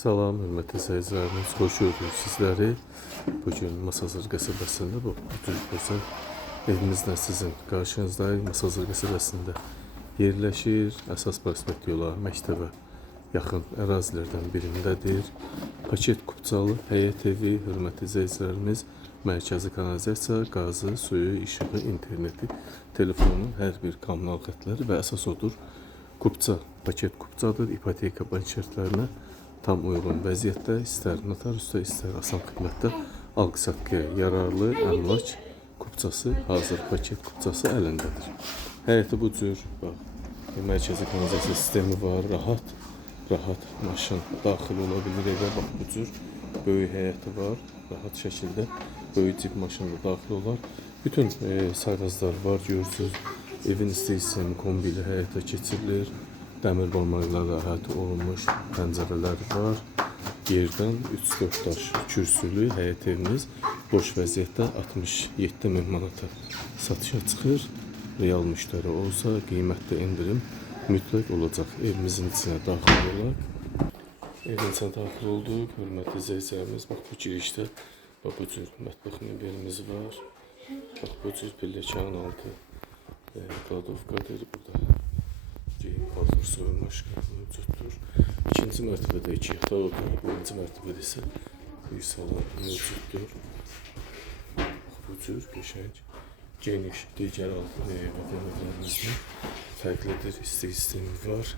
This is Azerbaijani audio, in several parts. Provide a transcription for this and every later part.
Salam, hörmətli izləyicilərimiz, xoş gördük sizləri. Bugün Masazır qəsəbəsində bu cür gözəl evimizlə sizin qarşınızdayıq. Masazır qəsəbəsində yerləşir. Əsas prospekt yola, məktəbə yaxın ərazilərdən birindədir. Paket kupçalı həyət evi, hörmətli izləyicilərimiz, mərkəzi kanalizasiya, qazı, suyu, işığı, interneti, telefonun hər bir kommunal xətləri və əsas odur. Kupça, paket kupçadır, ipoteka bank şərtlərinə tam uyğun vəziyyətdə, istər notariusda, istər asan qiymətdə alqı-satqıya yararlı əmlak kupçası, hazır paket kupçası əlindədir. Həyəti bu cür, bax, mərkəzi kanalizasiya sistemi var, rahat maşın daxil ola bilir evə, bax bu cür böyük həyəti var, rahat şəkildə böyük cip maşınla daxil olar. Bütün sayğaclar var, görürsünüz, evin istəyirsən kombi ilə həyata keçirilir. Dəmir barmaqlarla əhatə olunmuş pəncərələr var. Yerdən 3-4 daş kürsülü həyət evimiz boş vəziyyətdə 67.000 manata satışa çıxır. Real müştəri olsa qiymətdə endirim mütləq olacaq. Evimizin içinə daxil olaq. Evin içinə daxil olduq. Hörmətli izləyicilərimiz, bax bu girişdə bax bu cür mətbəx mebelimiz var. Bax bu cür pilləkən altı qadovkadır burada. Geyim paltar soyunma şkafı mövcuddur. İkinci mərtəbədə 2 yataq otağı, birinci mərtəbədə isə bir salon mövcuddur. Bu cür qəşəng, geniş, digər evlərimizdə fərqlidir, isti sistemi var.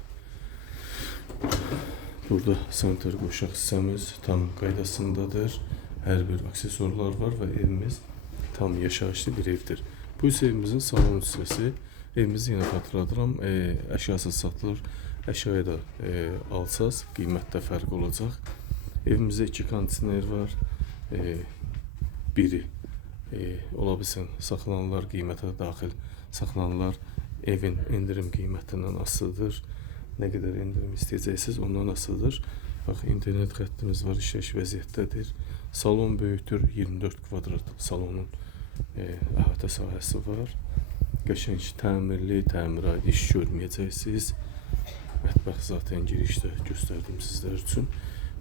Burada sanitar qoşaq hissəmiz tam qaydasındadır. Hər bir aksesuarlar var və evimiz tam yaşayışlı bir evdir. Bu isə evimizin salon hissəsi. Evimizi yenə xatırladıram, əşyasız satılır. Əşyaya da alsaz, qiymətdə fərq olacaq. Evimizdə 2 kondisner var. Biri ola bilsin saxlanılar, qiymətə daxil saxlanılar. Evin endirim qiymətindən asılıdır. Nə qədər endirim istəyəcəksiniz, ondan asılıdır. Bax, internet xəttimiz var, işləyiş vəziyyətdədir. Salon böyükdür, 24 kvadrat salonun əhatə sahəsi var. Qəşəng, təmirli, təmirə iş görməyəcəksiniz. Mətbəx zaten girişdə göstərdim sizlər üçün.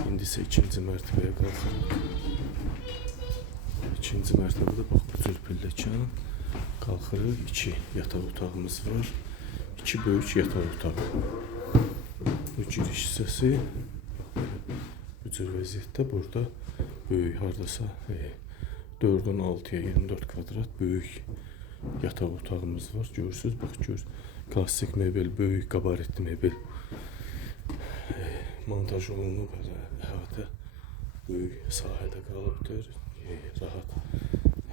İndi isə ikinci mərtəbəyə qalxırıq. İkinci mərtəbədə bax bu cür pilləkən qalxırıq. 2 yataq otağımız var. 2 böyük yataq otağı. Bu giriş hissəsi bu cür vəziyyətdə. Burada böyük, hardasa 4-ün 6-ya 24 kvadrat böyük yataq otağımız var. Görürsünüz, bax gör. Klassik mebel, böyük qabaretli mebel montaj olunub, əhatə böyük sahədə qalıbdır. Rahat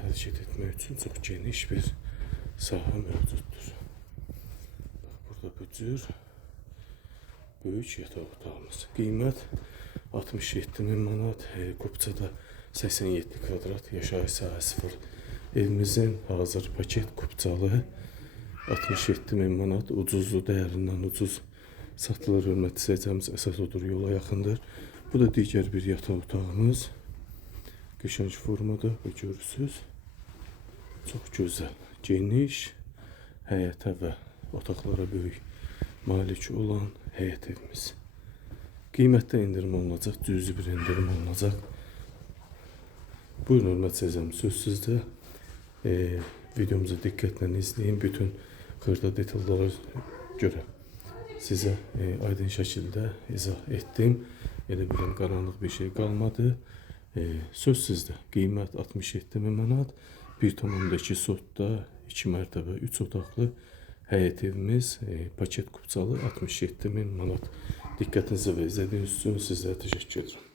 hərəkət etmək üçün çox geniş bir sahə mövcuddur. Bax burada bu cür böyük yataq otağımız. Qiymət 67.000 manat, kupçada 87 kvadrat yaşayış sahəsi var. Evimizin hazır paket kupçalı 67.000 manat, ucuzlu, dəyərindən ucuz satılır. Hörmətli izləyicilərimiz, əsas odur, yola yaxındır. Bu da digər bir yataq otağımız. Qəşəng formada görürsünüz. Çox gözəl, geniş, həyətə və otaqlara böyük malik olan həyət evimiz. Qiymətdə endirim olunacaq, cüzi bir endirim olunacaq. Buyurun hörmətli izləyicilərimiz, söz sizdə. Videomuzu diqqətlə izləyin. Bütün xırda detallara görə sizə aydın şəkildə izah etdim. Elə bilin qaranlıq bir şey qalmadı. Söz sizdə. Qiymət 67.000 manat. 1,2 sotda 2 mərtəbə 3 otaqlı həyət evimiz, paket kupçalı 67.000 manat. Diqqətinizə və izlədiyiniz üçün sizlərə təşəkkür edirəm.